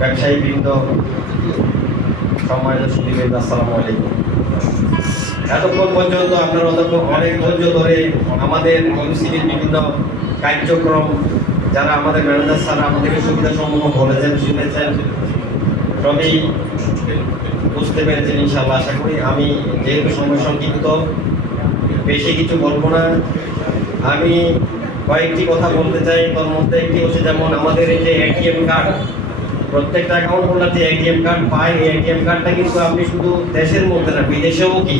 ব্যবসায়ী বৃন্দ সম্মানিত সুদীবৃন্দ আসসালামু আলাইকুম। এতক্ষণ পর্যন্ত আপনারা অতক্ষণ অনেক ধৈর্য ধরে আমাদের ইউনিভার্সিটির বিভিন্ন কার্যক্রম, যারা আমাদের ম্যানেজার স্যার আমাদেরকে সুবিধা সমূহ বলেছেন, শুনেছেন, সবই বুঝতে পেরেছেন ইনশাল্লাহ আশা করি। আমি যেহেতু সময় সংক্ষিপ্ত, বেশি কিছু বলব না। আমি কয়েকটি কথা বলতে চাই। তার মধ্যে একটি হচ্ছে যেমন আমাদের এই যে এটিএম কার্ড প্রত্যেকটা অ্যাকাউন্ট হোল্ডার যে এটিএম কার্ড পায়, এই এটিএম কার্ডটা কিন্তু আপনি শুধু দেশের মধ্যে না, বিদেশেও কি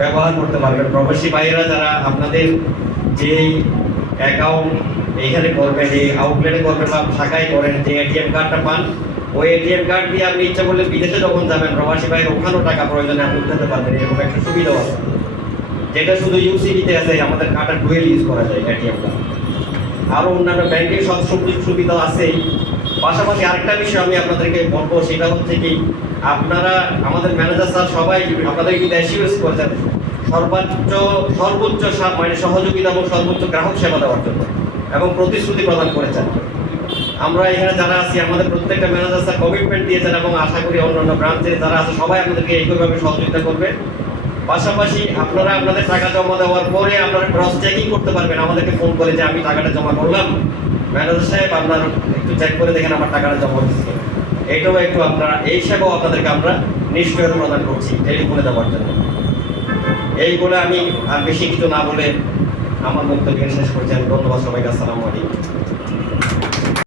ব্যবহার করতে পারবেন। প্রবাসী ভাইয়েরা যারা আপনাদের যেই অ্যাকাউন্ট এইখানে করবেন, এই আউটলেটে করবেন বা শাখায় করেন, যে এটিএম কার্ডটা পান, ওই এটিএম কার্ড দিয়ে আপনি ইচ্ছা করলে বিদেশে যখন যাবেন, প্রবাসী ভাইয়ের ওখানেও টাকা প্রয়োজনে আপনি উঠাতে পারবেন, এরকম একটা সুবিধাও আছে। যেটা শুধু ইউসিবিতে আছে, আমাদের কার্ডটা ডুয়েল ইউজ করা যায় এটিএম কার্ড আরও অন্যান্য ব্যাংকের সব সুবিধা আছেই। পাশাপাশি আরেকটা বিষয় আমি আপনাদেরকে বলব, সেটা হচ্ছে কি, আপনারা, আমাদের ম্যানেজার স্যার সবাই আপনাদের কিন্তু অ্যাসিউরেন্স করেছেন সর্বোচ্চ সর্বোচ্চ মানে সহযোগিতা এবং সর্বোচ্চ গ্রাহক সেবা দেওয়ার জন্য এবং প্রতিশ্রুতি প্রদান করেছেন আমরা এখানে যারা আছি, আমাদের প্রত্যেকটা ম্যানেজার স্যার কমিটমেন্ট দিয়েছেন এবং আশা করি অন্যান্য ব্রাঞ্চে যারা আছে, সবাই আপনাদেরকে এইভাবে সহযোগিতা করবে। পাশাপাশি আপনারা আপনাদের টাকা জমা দেওয়ার পরে আপনারা ক্রস চেকিং করতে পারবেন। আমাদেরকে ফোন করে যে, আমি টাকাটা জমা করলাম। ম্যানেজার সাহেব, আপনার একটু চেক করে দেখেন আমার টাকাটা জমা হচ্ছে এটাও একটু আপনারা এই সেবাও আপনাদেরকে আমরা নিশ্চয় প্রদান করছি, টেলিফোনে দেওয়ার জন্য। এই বলে আমি আর বেশি কিছু না বলে আমার বক্তব্য শেষ করছি। আমি ধন্যবাদ সবাইকে। আসসালামু আলাইকুম।